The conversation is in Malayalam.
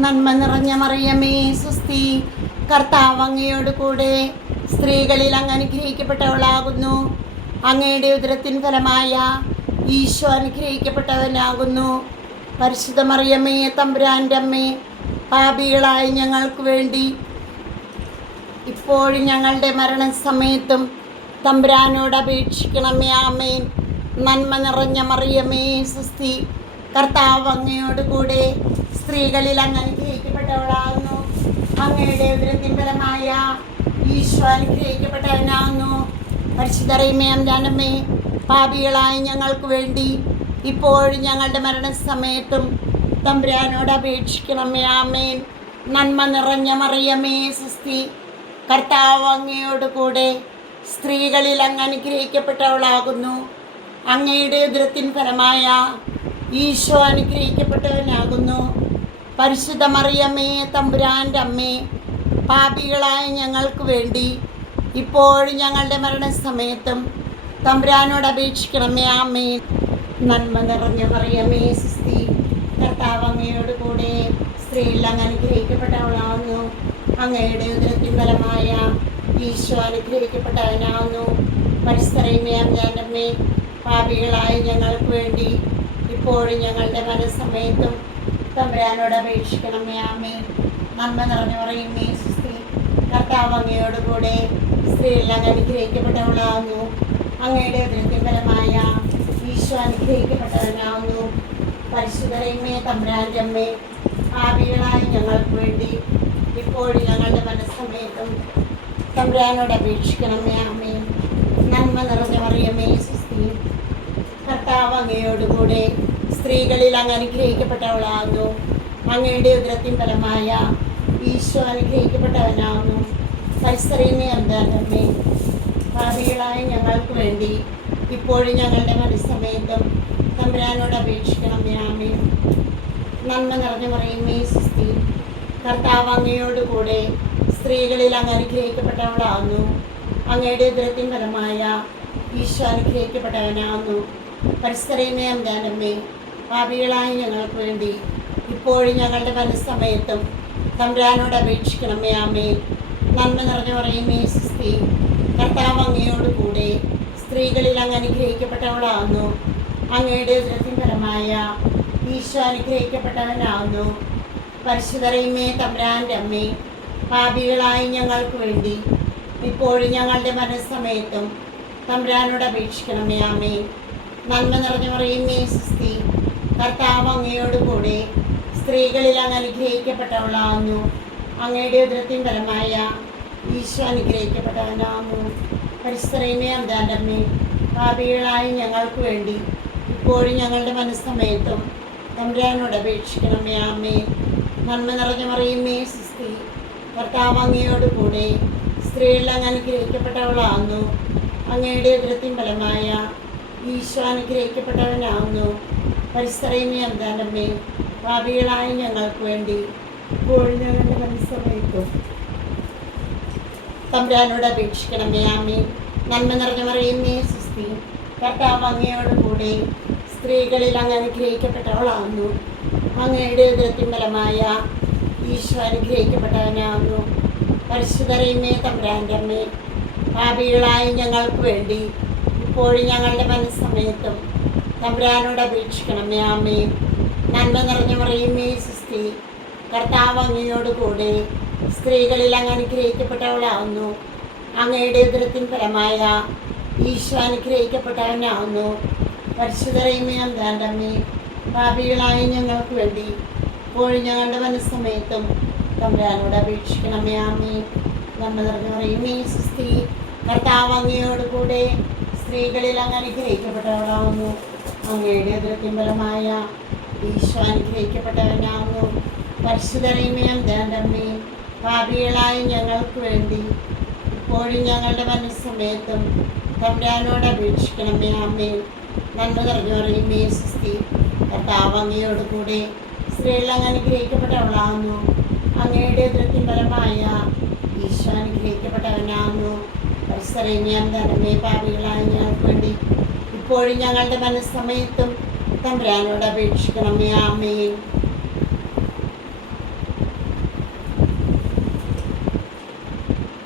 നന്മ നിറഞ്ഞ മറിയമേ സുസ്തി, കർത്താവ് അങ്ങയോട് കൂടെ സ്ത്രീകളിൽ അങ്ങ് അനുഗ്രഹിക്കപ്പെട്ടവളാകുന്നു. അങ്ങയുടെ ഉദരത്തിൻ ഫലമായ ഈശോ അനുഗ്രഹിക്കപ്പെട്ടവനാകുന്നു. പരിശുദ്ധ മറിയമേ തമ്പുരാൻ്റെ അമ്മേ, പാപികളായ ഞങ്ങൾക്ക് വേണ്ടി ഇപ്പോഴും ഞങ്ങളുടെ മരണസമയത്തും തമ്പുരാനോട് അപേക്ഷിക്കണമേ. ആമേൻ. നന്മ നിറഞ്ഞ മറിയമേ സുസ്തി, കർത്താവ് അങ്ങയോട് കൂടെ സ്ത്രീകളിൽ അങ്ങ് അനുഗ്രഹിക്കപ്പെട്ടവളാകുന്നു. അങ്ങയുടെ ഉദരത്തിൻ ഫലമായ ഈശോ അനുഗ്രഹിക്കപ്പെട്ടവനാകുന്നു. പരിശുദ്ധ മറിയമേ, പാപികളായ ഞങ്ങൾക്ക് വേണ്ടി ഇപ്പോഴും ഞങ്ങളുടെ മരണസമയത്തും തമ്പുരാനോട് അപേക്ഷിക്കണമേ. ആമേൻ. നന്മ നിറഞ്ഞ മറിയമേ സുസ്തി, കർത്താവ് അങ്ങയോട് കൂടെ സ്ത്രീകളിൽ അങ്ങ് അനുഗ്രഹിക്കപ്പെട്ടവളാകുന്നു. അങ്ങയുടെ ഉദരത്തിൻ ഫലമായ ഈശോ അനുഗ്രഹിക്കപ്പെട്ടവനാകുന്നു. പരിശുദ്ധ മറിയമേ തമ്പുരാൻ്റെ അമ്മേ, പാപികളായ ഞങ്ങൾക്ക് വേണ്ടി ഇപ്പോഴും ഞങ്ങളുടെ മരണസമയത്തും തമ്പുരാനോട് അപേക്ഷിക്കണമേ. ആമേൻ. നന്മ നിറഞ്ഞ മറിയമേ സുസ്തി, കർത്താവ് അങ്ങയോട് കൂടെ സ്ത്രീകളിൽ അങ്ങ് അനുഗ്രഹിക്കപ്പെട്ടവളാകുന്നു. അങ്ങയുടെ ഉദരത്തിൻ ഫലമായ ഈശോ അനുഗ്രഹിക്കപ്പെട്ടവനാകുന്നു. പരിശുദ്ധ അമ്മേ, പാപികളായ ഞങ്ങൾക്ക് വേണ്ടി ഇപ്പോഴും ഞങ്ങളുടെ മനസ്സമയത്തും തമ്പുരാനോട് അപേക്ഷിക്കണമേ. ആമേൻ. നന്മ നിറഞ്ഞ മറിയമേ സുസ്തി, കർത്താവ് അങ്ങയോട് കൂടെ സ്ത്രീകളിൽ അങ്ങ് അനുഗ്രഹിക്കപ്പെട്ടവളാകുന്നു. അങ്ങയുടെ ഉദരത്തിൻ ഫലമായ ഈശോ അനുഗ്രഹിക്കപ്പെട്ടവനാകുന്നു. പരിശുദ്ധ തമ്പുരാൻ്റെ അമ്മേ, പാപികളായ ഞങ്ങൾക്ക് വേണ്ടി ഇപ്പോഴും ഞങ്ങളുടെ മനസ്സമയത്തും തമ്പുരാനോട് അപേക്ഷിക്കണമേ. ആമേൻ. നന്മ നിറഞ്ഞ മറിയമേ സുസ്തി, കർത്താവ് അങ്ങയോട് കൂടെ സ്ത്രീകളിൽ അങ്ങ് അനുഗ്രഹിക്കപ്പെട്ടവളാകുന്നു. അങ്ങയുടെ ഉദരത്തിൻ ഫലമായ ഈശോ അനുഗ്രഹിക്കപ്പെട്ടവനാകുന്നു. പരിസരമേ, പാപികളായ ഞങ്ങൾക്ക് വേണ്ടി ഇപ്പോഴും ഞങ്ങളുടെ മനസ്സമയത്തും തമ്പുരാനോട് അപേക്ഷിക്കണമേ. ആമേൻ. നന്മ നിറഞ്ഞ മറിയമേ സുസ്തി, കർത്താവ് അങ്ങയോട് കൂടെ സ്ത്രീകളിൽ അങ്ങ് അനുഗ്രഹിക്കപ്പെട്ടവളാകുന്നു. അങ്ങയുടെ ഉദരത്തിൻ ഫലമായ ഈശോ അനുഗ്രഹിക്കപ്പെട്ടവനാകുന്നു. പരിസരമേ അമ്മേ, പാപികളായ ഞങ്ങൾക്ക് വേണ്ടി ഇപ്പോഴും ഞങ്ങളുടെ മനസ്സമയത്തും തമ്പുരാനോട് അപേക്ഷിക്കണമേ. ആമേൻ. നന്മ നിറഞ്ഞ മറിയമേ സുസ്തി, കർത്താവ് അങ്ങയോട് കൂടെ സ്ത്രീകളിൽ അങ്ങ് അനുഗ്രഹിക്കപ്പെട്ടവളാകുന്നു. അങ്ങയുടെ ഉദരത്തിൻ ഫലമായ ഈശോ അനുഗ്രഹിക്കപ്പെട്ടവനാകുന്നു. പരിശുദ്ധ തമ്പുരാൻ്റെ അമ്മേ, പാപികളായ ഞങ്ങൾക്ക് വേണ്ടി ഇപ്പോഴും ഞങ്ങളുടെ മനസ്സമയത്തും തമ്പുരാനോട് അപേക്ഷിക്കണമേ. ആമേൻ. നന്മ നിറഞ്ഞ മറിയമേ സുസ്തി, കർത്താവ് അങ്ങയോട് കൂടെ സ്ത്രീകളിൽ അങ്ങ് അനുഗ്രഹിക്കപ്പെട്ടവളാകുന്നു. അങ്ങയുടെ ഉദരത്തിൻ ഫലമായ ഈശോ അനുഗ്രഹിക്കപ്പെട്ടവനാകുന്നു. പരിശുദ്ധ അമ്മേ, പാപികളായ ഞങ്ങൾക്ക് വേണ്ടി ഇപ്പോഴും ഞങ്ങളുടെ മനസ്സമയത്തും തമ്പുരാനോട് അപേക്ഷിക്കണമേ. ആമേൻ. നന്മ നിറഞ്ഞ മറിയമേ സുസ്തി, കർത്താവ് അങ്ങയോട് കൂടെ സ്ത്രീകളിൽ അങ്ങ് അനുഗ്രഹിക്കപ്പെട്ടവളാകുന്നു. അങ്ങയുടെ ഉദരത്തിൻ ഫലമായ ഈശോ അനുഗ്രഹിക്കപ്പെട്ടവനാകുന്നു. പരിശുദ്ധ അമ്മേ, പാപികളായ ഞങ്ങൾക്ക് വേണ്ടി ഇപ്പോഴും ഞങ്ങളുടെ മനസ്സമയത്തും തമ്പുരാനോട് അപേക്ഷിക്കണമേ. ആമേൻ. നന്മ നിറഞ്ഞ മറിയമേ സുസ്തി, കർത്താവ് അങ്ങയോട് കൂടെ സ്ത്രീകളിൽ അങ്ങ് അനുഗ്രഹിക്കപ്പെട്ടവളാകുന്നു. അങ്ങയുടെ ഉദരത്തിൻ ഫലമായ ഈശോ അനുഗ്രഹിക്കപ്പെട്ടവനാകുന്നു. പരിശുദ്ധ തമ്പുരാൻ്റെ അമ്മേ, പാപികളായ ഞങ്ങൾക്ക് വേണ്ടി ഇപ്പോഴും ഞങ്ങളുടെ മനസ്സമയത്തും തമ്പുരാനോട് അപേക്ഷിക്കണമേ. ആമേൻ. നന്മ നിറഞ്ഞ മറിയമേ സുസ്തി, കർത്താവ് അങ്ങയോട് കൂടെ സ്ത്രീകളിൽ അങ്ങ് അനുഗ്രഹിക്കപ്പെട്ടവളാകുന്നു. അങ്ങയുടെ ഉദരത്തിൻ ഫലമായ ഈശോ അനുഗ്രഹിക്കപ്പെട്ടവനാകുന്നു. പരിശുദ്ധ അമ്മേ, പാപികളായ ഞങ്ങൾക്ക് വേണ്ടി ഇപ്പോഴും ഞങ്ങളുടെ മനസ്സമയത്തും തമ്പുരാനോട് അപേക്ഷിക്കണമേ. ആമേൻ. നന്മ നിറഞ്ഞ മറിയമേ സുസ്തി, കർത്താവ് അങ്ങയോട് കൂടെ സ്ത്രീകളിൽ അങ്ങ് അനുഗ്രഹിക്കപ്പെട്ടവളാകുന്നു. അങ്ങയുടെ ഉദരത്തിൻ ഫലമായ ഈശോ അനുഗ്രഹിക്കപ്പെട്ടവനാകുന്നു. പരിശുദ്ധ അമ്മേ, പാപികളായ ഞങ്ങൾക്ക് വേണ്ടി ഇപ്പോഴും ഞങ്ങളുടെ മനസ്സമയത്തും തമ്പുരാനോട് അപേക്ഷിക്കണമേ. ആമേൻ. നന്മ നിറഞ്ഞ മറിയമേ സുസ്തി, കർത്താവ് അങ്ങയോട് കൂടെ സ്ത്രീകളിൽ അങ്ങ് അനുഗ്രഹിക്കപ്പെട്ടവളാകുന്നു. അങ്ങയുടെ ഉദരത്തിൻ ഫലമായ ഈശോ അനുഗ്രഹിക്കപ്പെട്ടവനാകുന്നു. പരിശുദ്ധ അമ്മേ, പാപികളായ ഞങ്ങൾക്ക് വേണ്ടി ഇപ്പോഴും ഞങ്ങളുടെ മനസ്സമയത്തും തമ്പുരാനോട് അപേക്ഷിക്കണമേ. ആമേൻ.